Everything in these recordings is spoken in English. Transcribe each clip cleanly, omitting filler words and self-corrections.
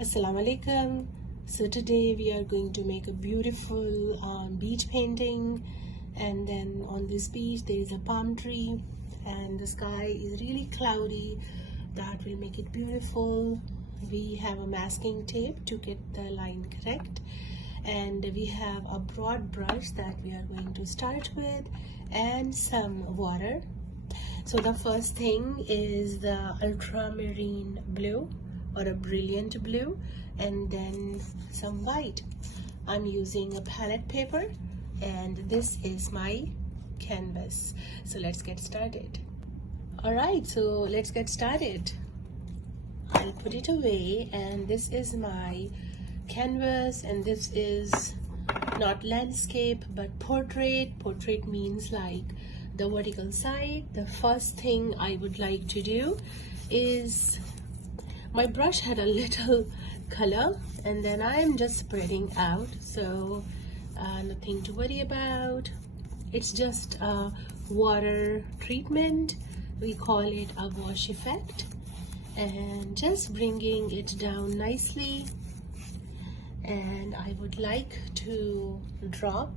Assalamu alaikum. So today we are going to make a beautiful beach painting, and then on this beach there is a palm tree and the sky is really cloudy. That will make it beautiful. We have a masking tape to get the line correct, and we have a broad brush that we are going to start with and some water. So the first thing is the ultramarine blue or a brilliant blue, and then some white. I'm using a palette paper, and this is my canvas. So let's get started. Alright, so let's get started. I'll put it away, and this is my canvas, and this is not landscape but portrait. Portrait means like the vertical side. The first thing I would like to do is, my brush had a little color, and then I am just spreading out, so nothing to worry about. It's just a water treatment. We call it a wash effect, and just bringing it down nicely. And I would like to drop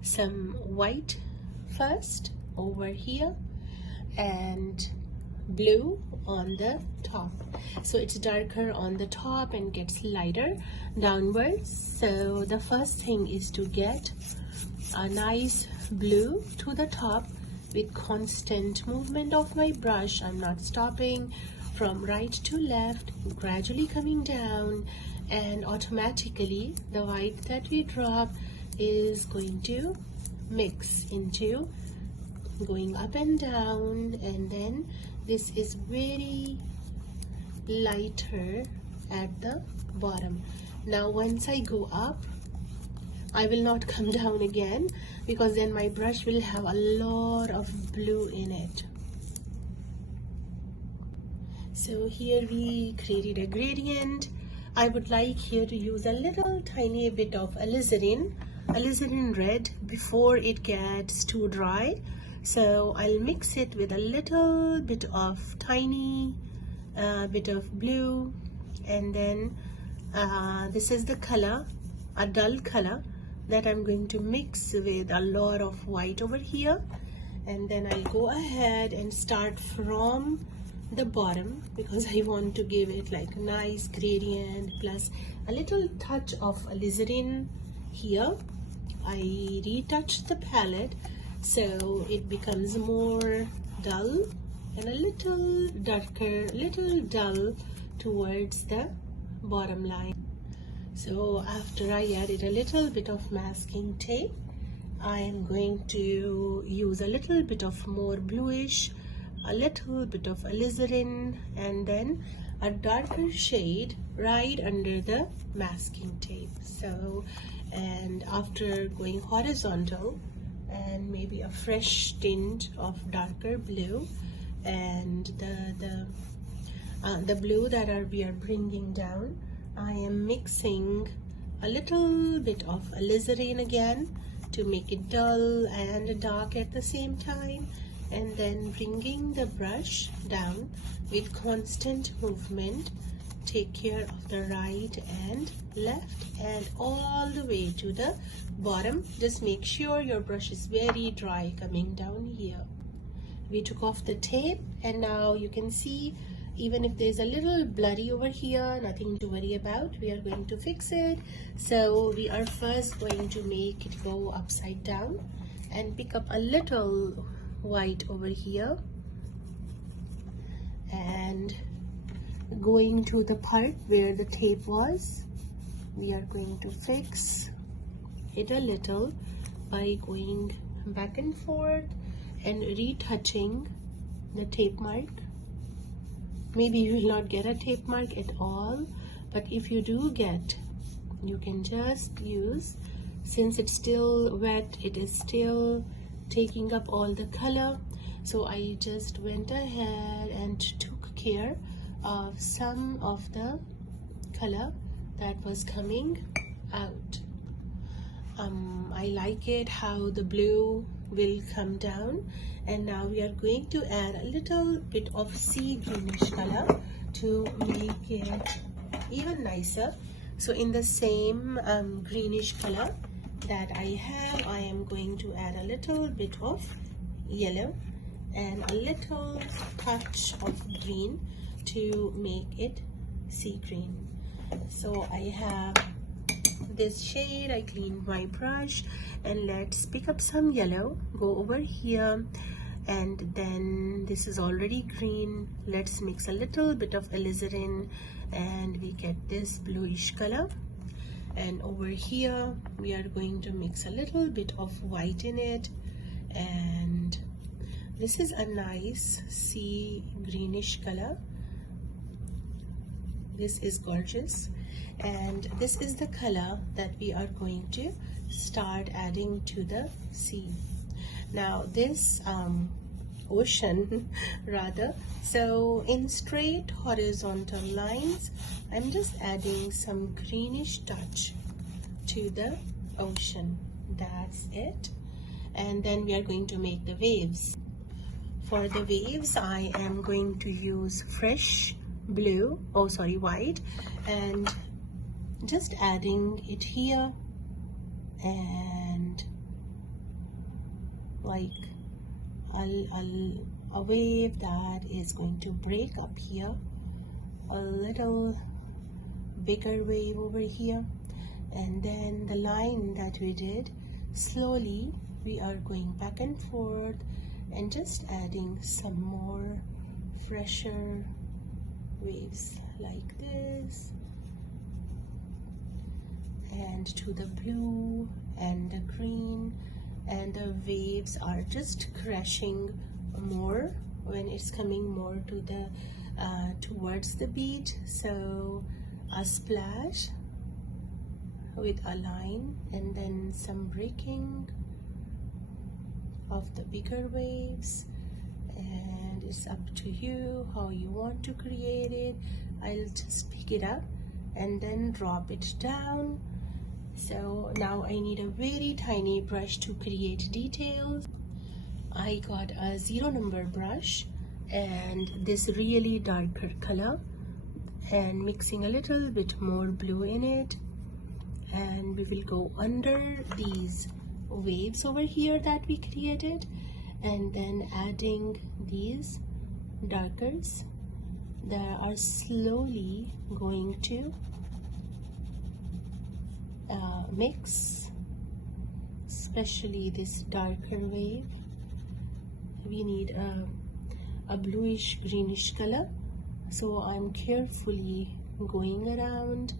some white first over here and blue on the top, so it's darker on the top and gets lighter downwards. So the first thing is to get a nice blue to the top with constant movement of my brush. I'm not stopping, from right to left, gradually coming down, and automatically the white that we drop is going to mix into going up and down, and then this is very lighter at the bottom. Now once I go up, I will not come down again, because then my brush will have a lot of blue in it. So here we created a gradient. I would like here to use a little tiny bit of alizarin red before it gets too dry. So I'll mix it with a little bit of tiny bit of blue, and then this is the color, a dull color that I'm going to mix with a lot of white over here. And then I'll go ahead and start from the bottom, because I want to give it like a nice gradient plus a little touch of alizarin here. I retouched the palette so it becomes more dull and a little darker, little dull towards the bottom line. So after I added a little bit of masking tape, I am going to use a little bit of more bluish, a little bit of alizarin, and then a darker shade right under the masking tape. So, and after going horizontal, and maybe a fresh tint of darker blue, and the blue that we are bringing down, I am mixing a little bit of alizarin again to make it dull and dark at the same time, and then bringing the brush down with constant movement. Take care of the right and left and all the way to the bottom. Just make sure your brush is very dry coming down here. We took off the tape, and now you can see, even if there's a little blurry over here, nothing to worry about. We are going to fix it. So we are first going to make it go upside down and pick up a little white over here, and going to the part where the tape was, we are going to fix it a little by going back and forth and retouching the tape mark. Maybe you will not get a tape mark at all, but if you do get, you can just use, since it's still wet, it is still taking up all the color. So I just went ahead and took care of some of the color that was coming out. I like it how the blue will come down, and now we are going to add a little bit of sea greenish color to make it even nicer. So in the same greenish color that I have, I am going to add a little bit of yellow and a little touch of green to make it sea green. So I have this shade. I cleaned my brush, and let's pick up some yellow, go over here, and then this is already green. Let's mix a little bit of alizarin and we get this bluish color. And over here we are going to mix a little bit of white in it, and this is a nice sea greenish color. This is gorgeous, and this is the color that we are going to start adding to the sea. Now this ocean rather, so in straight horizontal lines I'm just adding some greenish touch to the ocean. That's it. And then we are going to make the waves. For the waves I am going to use fresh white, and just adding it here, and like a wave that is going to break up here, a little bigger wave over here, and then the line that we did, slowly we are going back and forth and just adding some more fresher waves like this, and to the blue and the green, and the waves are just crashing more when it's coming more to the towards the beach. So a splash with a line, and then some breaking of the bigger waves, and it's up to you how you want to create it. I'll just pick it up and then drop it down. So now I need a very tiny brush to create details. I got a 0 number brush and this really darker color, and mixing a little bit more blue in it, and we will go under these waves over here that we created, and then adding these darkers that are slowly going to mix, especially this darker wave. We need a bluish greenish color, so I'm carefully going around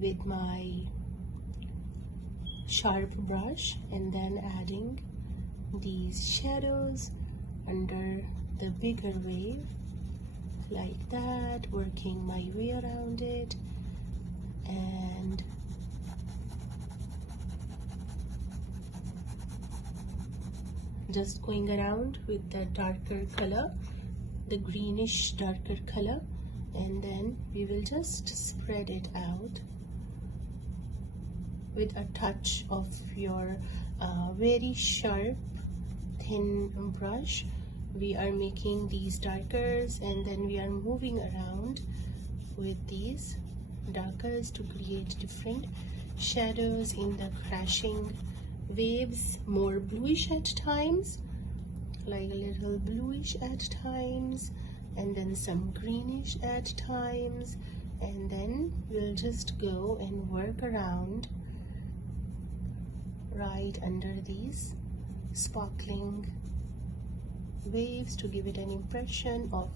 with my sharp brush and then adding these shadows under the bigger wave like that, working my way around it, and just going around with the darker color, the greenish darker color, and then we will just spread it out with a touch of your very sharp thin brush. We are making these darkers, and then we are moving around with these darkers to create different shadows in the crashing waves, more bluish at times, like a little bluish at times, and then some greenish at times, and then we'll just go and work around right under these sparkling waves to give it an impression of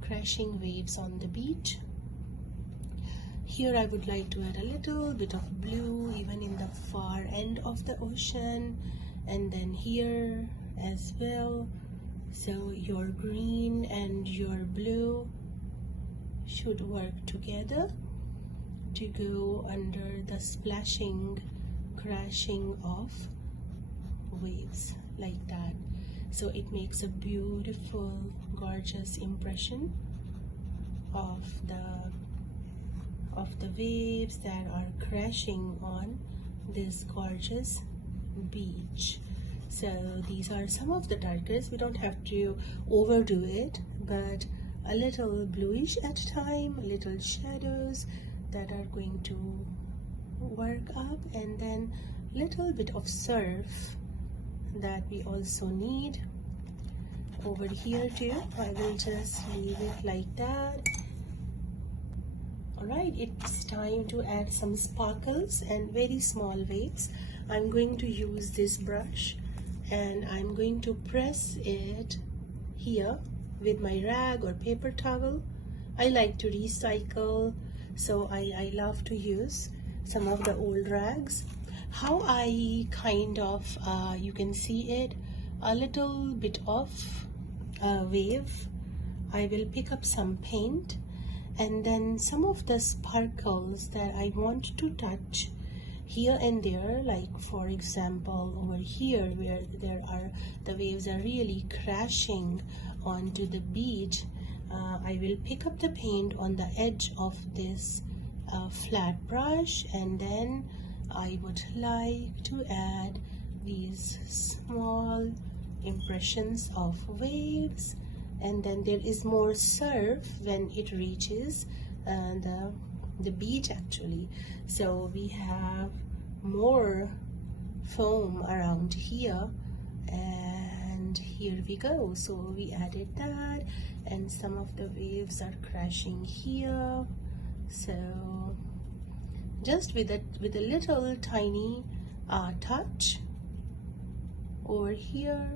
crashing waves on the beach. Here I would like to add a little bit of blue even in the far end of the ocean, and then here as well. So your green and your blue should work together to go under the splashing, crashing of waves like that. So it makes a beautiful, gorgeous impression of the waves that are crashing on this gorgeous beach. So these are some of the darkers. We don't have to overdo it, but a little bluish at time, little shadows, that are going to work up, and then little bit of surf that we also need over here too. I will just leave it like that. Alright, it's time to add some sparkles and very small waves. I'm going to use this brush and I'm going to press it here with my rag or paper towel. I like to recycle, so I love to use some of the old rags. How I kind of, you can see it, a little bit of wave. I will pick up some paint, and then some of the sparkles that I want to touch here and there, like for example over here where the waves are really crashing onto the beach. I will pick up the paint on the edge of this flat brush, and then I would like to add these small impressions of waves, and then there is more surf when it reaches the beach actually. So we have more foam around here, and here we go. So we added that, and some of the waves are crashing here. So just with a little tiny touch over here.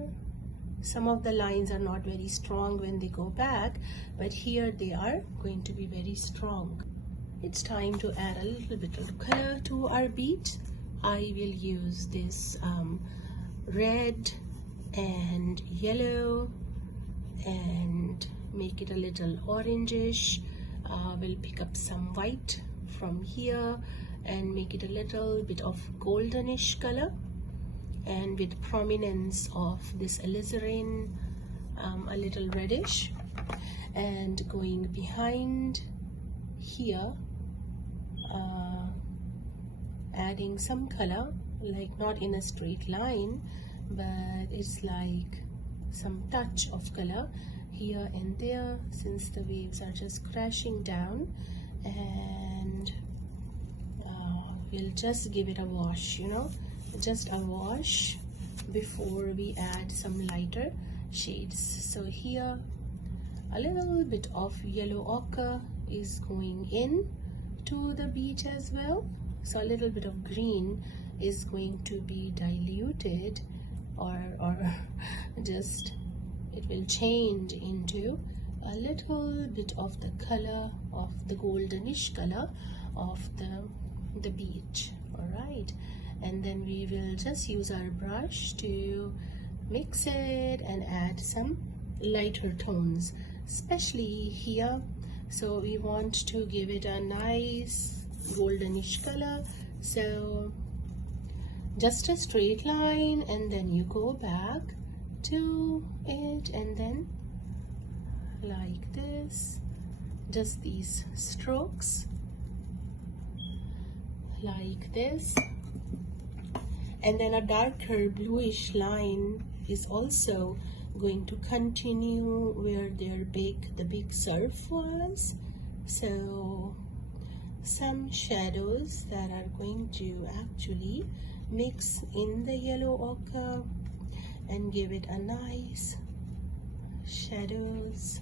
Some of the lines are not very strong when they go back, but here they are going to be very strong. It's time to add a little bit of color to our beach. I will use this red and yellow and make it a little orangish. We'll pick up some white from here and make it a little bit of goldenish color, and with prominence of this alizarin, a little reddish. And going behind here, adding some color, like not in a straight line, but it's like some touch of color here and there, since the waves are just crashing down. And we'll just give it a wash, you know, just a wash before we add some lighter shades. So here a little bit of yellow ochre is going in to the beach as well, so a little bit of green is going to be diluted, or just it will change into a little bit of the color of the goldenish color of the beach. All right, and then we will just use our brush to mix it and add some lighter tones, especially here. So we want to give it a nice goldenish color. So just a straight line, and then you go back to it, and then like this, just these strokes like this. And then a darker bluish line is also going to continue where the big surf was. So some shadows that are going to actually mix in the yellow ochre and give it a nice shadows,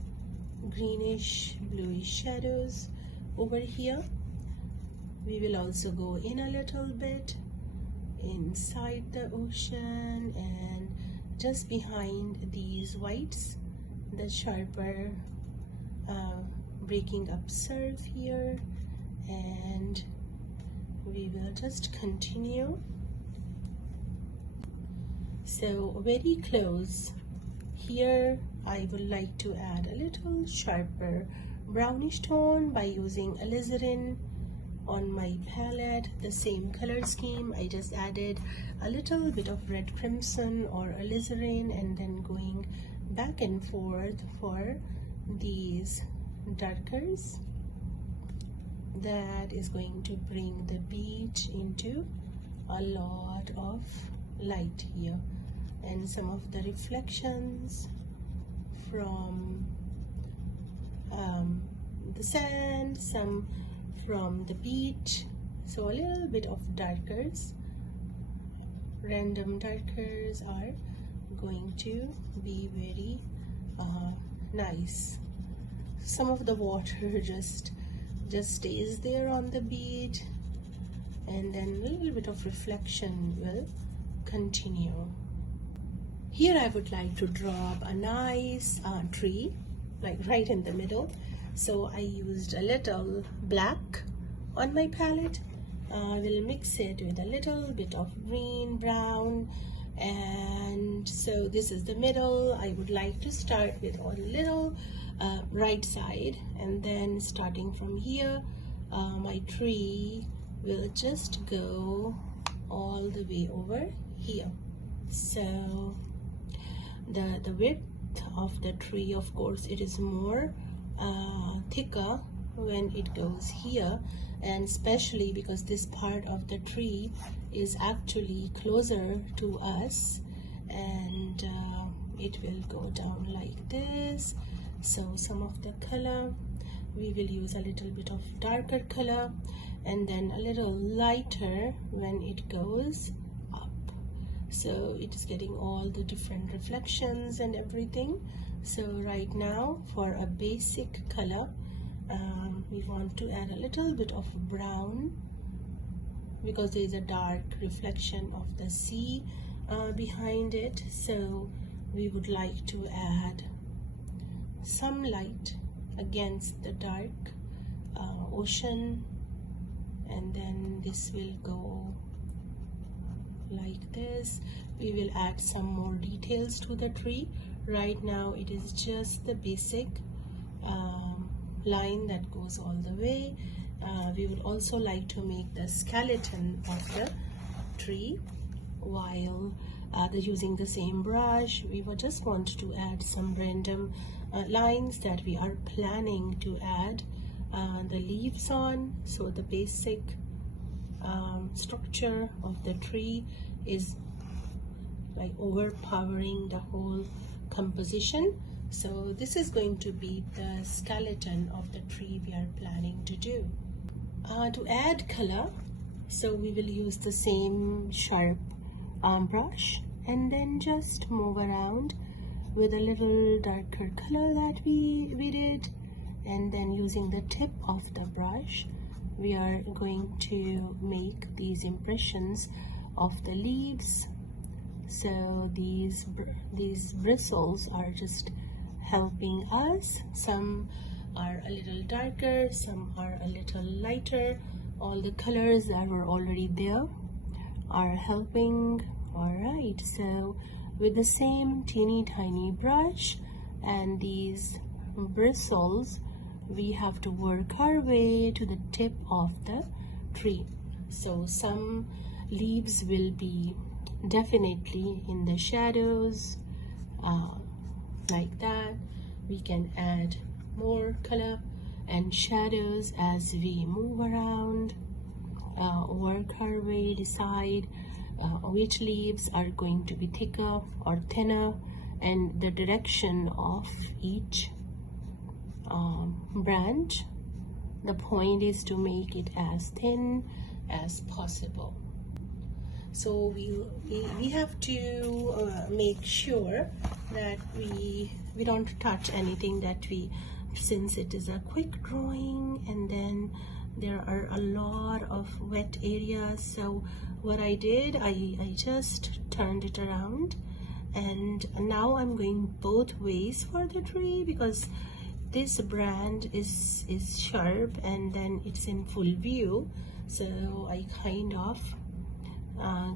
greenish bluish shadows over here. We will also go in a little bit inside the ocean, and just behind these whites, the sharper breaking up surf here, and we will just continue. So very close here, I would like to add a little sharper brownish tone by using alizarin on my palette, the same color scheme. I just added a little bit of red crimson or alizarin, and then going back and forth for these darkers. That is going to bring the beach into a lot of light here, and some of the reflections from the sand, some from the beach, so a little bit of darkers, random darkers are going to be very nice. Some of the water just stays there on the beach, and then a little bit of reflection will continue. Here I would like to drop a nice tree, like right in the middle. So I used a little black on my palette. I will mix it with a little bit of green, brown, and so this is the middle. I would like to start with a little right side, and then starting from here, my tree will just go all the way over here. So the width of the tree, of course, it is more thicker when it goes here, and especially because this part of the tree is actually closer to us, and it will go down like this. So some of the color, we will use a little bit of darker color, and then a little lighter when it goes up, so it is getting all the different reflections and everything. So right now, for a basic color, we want to add a little bit of brown, because there is a dark reflection of the sea behind it. So we would like to add some light against the dark ocean, and then this will go like this. We will add some more details to the tree. Right now it is just the basic line that goes all the way. We would also like to make the skeleton of the tree while using the same brush. We would just want to add some random lines that we are planning to add the leaves on. So the basic structure of the tree is like overpowering the whole composition. So this is going to be the skeleton of the tree we are planning to do. To add color, so we will use the same sharp brush, and then just move around with a little darker color that we did, and then using the tip of the brush, we are going to make these impressions of the leaves. So these bristles are just helping us. Some are a little darker, some are a little lighter. All the colors that were already there are helping. All right, so with the same teeny tiny brush and these bristles, we have to work our way to the tip of the tree. So some leaves will be definitely in the shadows, like that. We can add more color and shadows as we move around, work our way, decide which leaves are going to be thicker or thinner, and the direction of each branch. The point is to make it as thin as possible. So we have to make sure that we don't touch anything that since it is a quick drawing, and then there are a lot of wet areas. So what I did, I just turned it around, and now I'm going both ways for the tree, because this brand is sharp and then it's in full view. So I kind of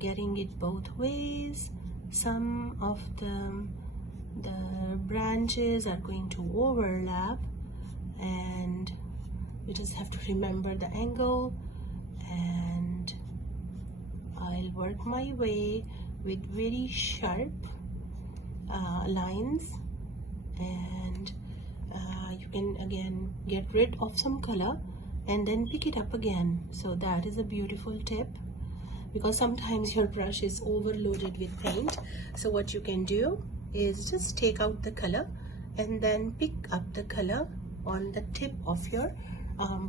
getting it both ways. Some of the branches are going to overlap, and you just have to remember the angle, and I'll work my way with very sharp lines, and you can again get rid of some color and then pick it up again. So that is a beautiful tip, because sometimes your brush is overloaded with paint. So what you can do is just take out the color and then pick up the color on the tip of your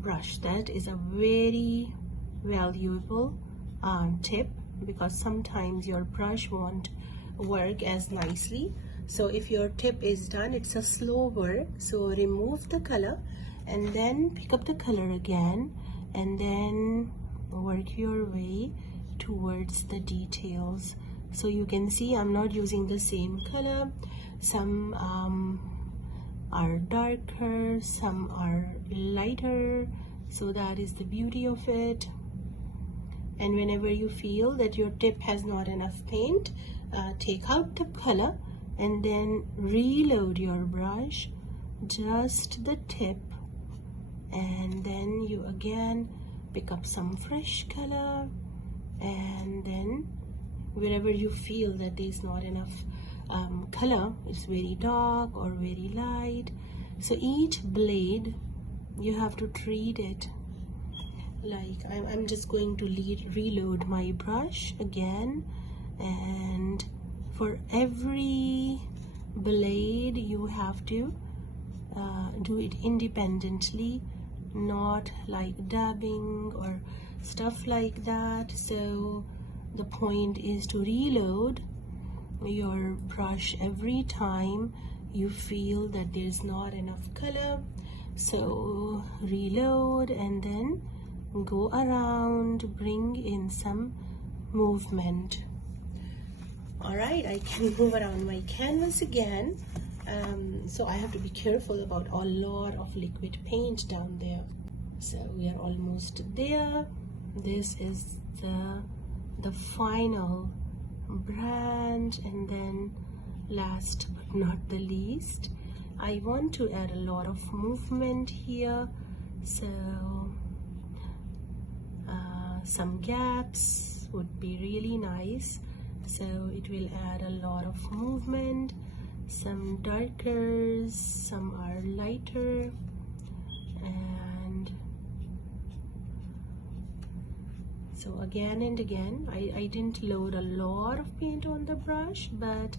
brush. That is a very valuable tip, because sometimes your brush won't work as nicely. So if your tip is done, it's a slow work, so remove the color and then pick up the color again, and then work your way towards the details. So you can see I'm not using the same color. Some are darker, some are lighter, so that is the beauty of it. And whenever you feel that your tip has not enough paint, take out the color and then reload your brush, just the tip, and then you again pick up some fresh color, and then wherever you feel that there's not enough color, it's very dark or very light, so each blade you have to treat it like I'm just going to reload my brush again, and for every blade you have to do it independently, not like dabbing or stuff like that. So the point is to reload your brush every time you feel that there's not enough color. So reload and then go around, bring in some movement. All right, I can move around my canvas again. So I have to be careful about a lot of liquid paint down there. So we are almost there. This is the final branch, and then last but not the least, I want to add a lot of movement here. So some gaps would be really nice, so it will add a lot of movement. Some darkers, some are lighter, and so again and again, I didn't load a lot of paint on the brush, but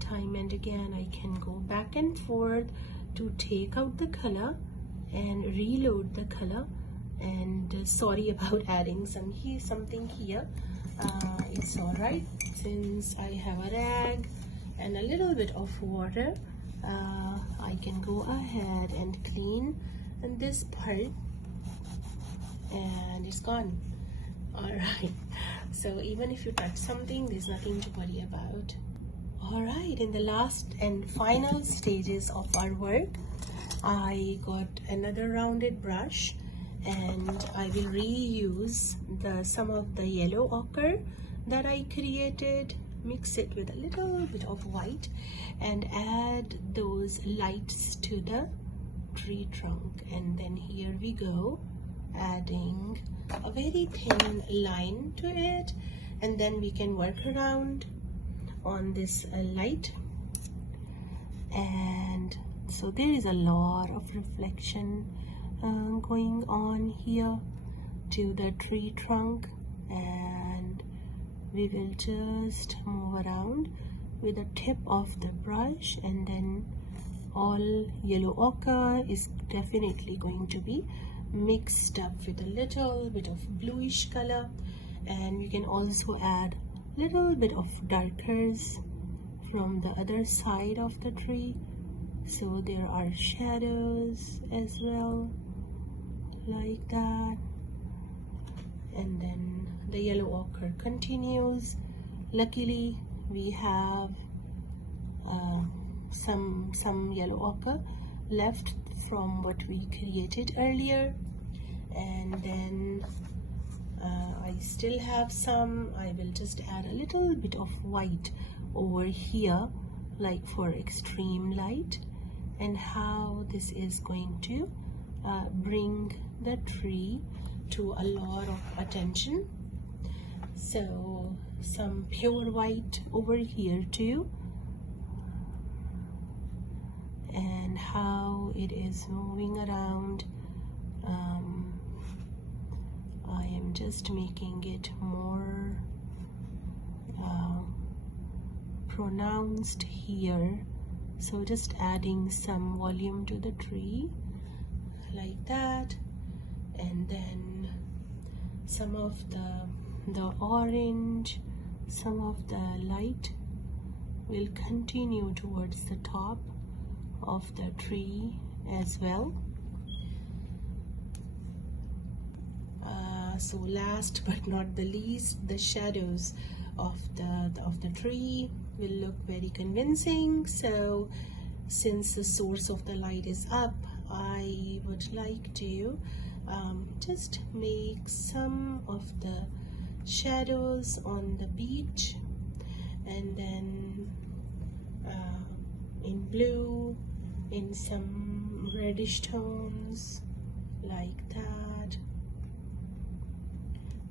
time and again I can go back and forth to take out the color and reload the color. And sorry about adding something here. It's all right, since I have a rag and a little bit of water, I can go ahead and clean this part, and it's gone. All right, so even if you touch something, there's nothing to worry about. All right, in the last and final stages of our work, I got another rounded brush, and I will reuse some of the yellow ochre that I created, mix it with a little bit of white, and add those lights to the tree trunk. And then here we go, adding a very thin line to it, and then we can work around on this light. And so there is a lot of reflection going on here to the tree trunk, and we will just move around with the tip of the brush, and then all yellow ochre is definitely going to be mixed up with a little bit of bluish color, and you can also add little bit of darkers from the other side of the tree, so there are shadows as well, like that. And then the yellow ochre continues. Luckily we have some yellow ochre left from what we created earlier, and then I still have some. I will just add a little bit of white over here, like for extreme light, and how this is going to bring the tree to a lot of attention. So some pure white over here too, and how it is moving around. I am just making it more pronounced here, so just adding some volume to the tree. like that, and then some of the orange, some of the light will continue towards the top of the tree as well. So last but not the least, the shadows of the tree will look very convincing. So since the source of the light is up, I would like to just make some of the shadows on the beach, and then in blue, in some reddish tones like that.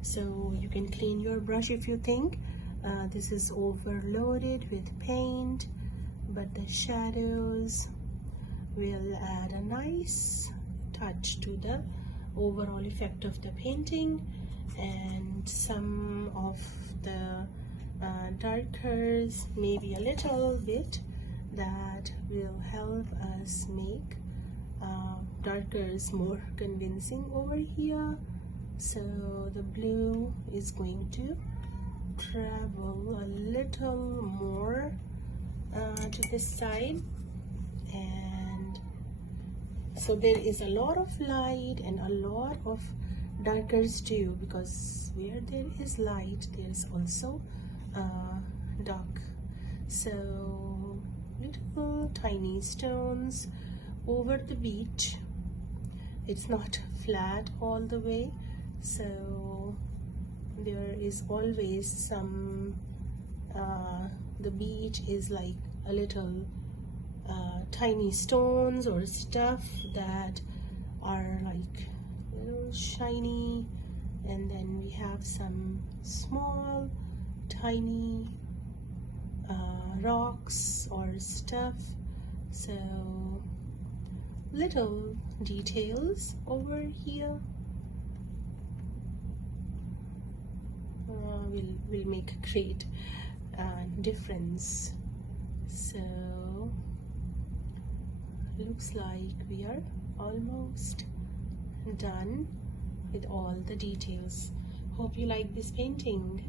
So you can clean your brush if you think this is overloaded with paint, but the shadows will add a nice touch to the overall effect of the painting. And some of the darkers, maybe a little bit, that will help us make darkers more convincing over here. So the blue is going to travel a little more to this side, and so there is a lot of light and a lot of darkers too, because where there is light there is also dark. So little tiny stones over the beach. It's not flat all the way, so there is always some the beach is like a little tiny stones or stuff that are like little shiny, and then we have some small tiny rocks or stuff. So little details over here will make a great difference. So looks like we are almost done with all the details. Hope you like this painting.